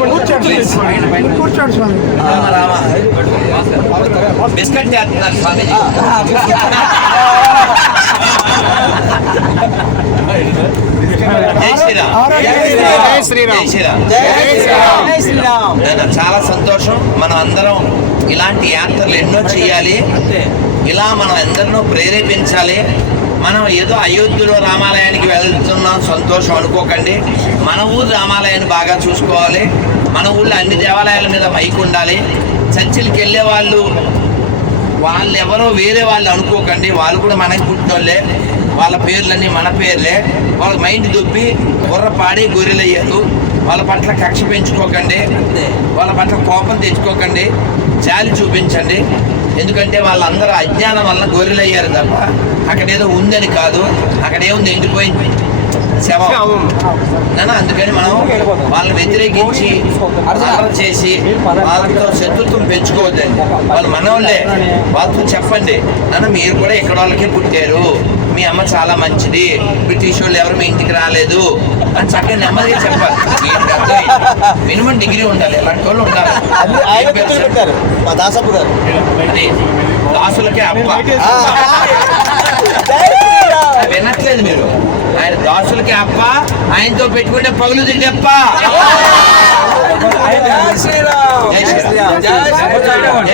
కూర్చోండి స్వామి బిస్కెట్ చేస్తున్నారు స్వామి జై శ్రీరామ్ జై శ్రీరామ్. చాలా సంతోషం మనం అందరం ఇలాంటి యాత్రలు ఎన్నో చేయాలి ఇలా మనం అందరినో ప్రేరేపించాలి మనం ఏదో అయోధ్యలో రామాలయానికి వెళ్తున్నాం సంతోషం అనుకోకండి. మన ఊరు రామాలయాన్ని బాగా చూసుకోవాలి. మన ఊళ్ళో అన్ని దేవాలయాల మీద మైక్ ఉండాలి. చర్చిలకు వెళ్ళే వాళ్ళు వాళ్ళు ఎవరో వేరే వాళ్ళు అనుకోకండి. వాళ్ళు కూడా మనకి పుట్టినోళ్ళే. వాళ్ళ పేర్లన్నీ మన పేర్లే. వాళ్ళ మైండ్ దుబ్బి బుర్ర పాడి గొర్రెలయ్యారు వాళ్ళ పట్ల కక్ష పెంచుకోకండి. వాళ్ళ పట్ల కోపం తెచ్చుకోకండి. జాలి చూపించండి. ఎందుకంటే వాళ్ళందరూ అజ్ఞానం వల్ల గొర్రెలయ్యారు తప్ప అక్కడ ఏదో ఉందని కాదు. అక్కడ ఏముంది ఎండిపోయింది. శవం. అందుకని మనం వాళ్ళని వ్యతిరేకించి అల్లరి చేసి వాళ్ళతో శత్రుత్వం పెంచుకోవద్దండి. వాళ్ళు మనోళ్ళే. వాళ్ళతో చెప్పండి. నాన్న మీరు కూడా ఇక్కడ వాళ్ళకే పుట్టారు. మీ అమ్మ చాలా మంచిది. బ్రిటిష్ వాళ్ళు ఎవరు మీ ఇంటికి రాలేదు. అని చక్కగా నెమ్మదిగా చెప్పాలి. అర్థం మినిమం డిగ్రీ ఉండాలి ఇలాంటి వాళ్ళు ఉండాలి. ఆయన గుర్తులు పెట్టారు మా దాసప్ప గారు. అది దాసులకే అప్ప. వినట్లేదు మీరు. ఆయన దాసులకి అప్ప ఆయనతో పెట్టుకుంటే పగులు తింటప్ప. జై శ్రీరామ్. జై శ్రీరామ్.